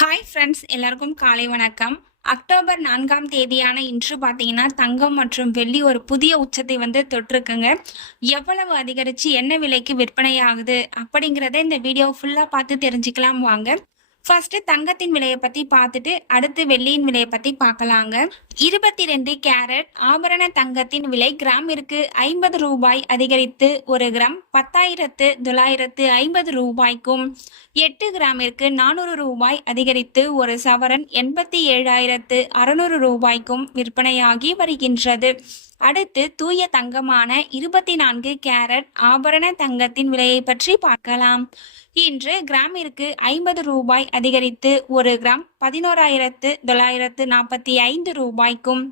Hi friends, எல்லாருக்கும் காலை வணக்கம். அக்டோபர் 4ஆம் தேதியான இன்று பார்த்தீங்கன்னா தங்கம் மற்றும் வெள்ளி ஒரு புதிய உச்சத்தை தொட்டிருக்குங்க. எவ்வளவு அதிகரித்து என்ன விலைக்கு விற்பனை ஆகுது அப்படிங்கிறத இந்த வீடியோ ஃபுல்லாக பார்த்து தெரிஞ்சுக்கலாம் வாங்க. ஃபர்ஸ்ட் தங்கத்தின் விலையை பத்தி பார்த்துட்டு அடுத்து வெள்ளியின் விலையை பத்தி பார்க்கலாங்க. 22 கேரட் ஆபரண தங்கத்தின் விலை கிராமிற்கு 50 ரூபாய் அதிகரித்து 1 கிராம் 10,950 ரூபாய்க்கும், 8 கிராமிற்கு 400 ரூபாய் அதிகரித்து 1 சவரன் 87,600 ரூபாய்க்கும் விற்பனையாகி வருகின்றது. அடுத்து தூய தங்கமான 24 கேரட் ஆபரண தங்கத்தின் விலையை பற்றி பார்க்கலாம். இன்று கிராமிற்கு 50 ரூபாய் அதிகரித்து 1 கிராம் 11,945 ரூபாய்க்கும்,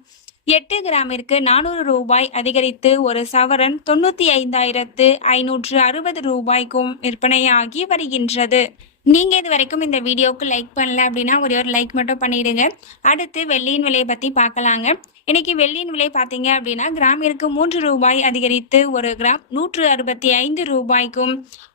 8 கிராமிற்கு 400 ரூபாய் அதிகரித்து 1 சவரன் 95,560 ரூபாய்க்கும் விற்பனையாகி வருகின்றது. நீங்க இது வரைக்கும் இந்த வீடியோவுக்கு லைக் பண்ணல அப்படின்னா ஒரே ஒரு லைக் மட்டும் பண்ணிடுங்க. அடுத்து வெள்ளியின் விலையை பத்தி பார்க்கலாங்க. இன்னைக்கு வெள்ளியின் விலை பார்த்தீங்க அப்படின்னா கிராமிற்கு 3 ரூபாய் அதிகரித்து 1 கிராம் 165 ரூபாய்க்கும்,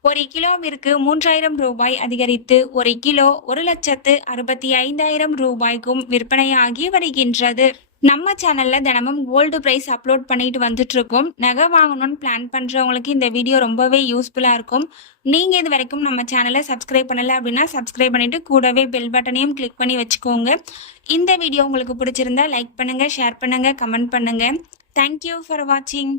1 கிலோவிற்கு 3000 ரூபாய் அதிகரித்து 1 கிலோ 1,65,000 ரூபாய்க்கும் விற்பனையாகி வருகின்றது. நம்ம சேனல்ல தினமும் கோல்டு பிரைஸ் அப்லோட் பண்ணிட்டு வந்துட்டு இருக்கோம். நகை வாங்கணும்னு பிளான் பண்றவங்களுக்கு இந்த வீடியோ ரொம்பவே யூஸ்ஃபுல்லா இருக்கும். நீங்க இது வரைக்கும் நம்ம சேனலை சப்ஸ்கிரைப் பண்ணல அப்படின்னா சப்ஸ்கிரைப் பண்ணிட்டு கூடவே பெல் பட்டனையும் கிளிக் பண்ணி வச்சுக்கோங்க. இந்த வீடியோ உங்களுக்கு பிடிச்சிருந்தா லைக் பண்ணுங்க, ஷேர் பண்ணுங்க, கமெண்ட் பண்ணுங்க. தேங்க்யூ ஃபார் வாட்சிங்.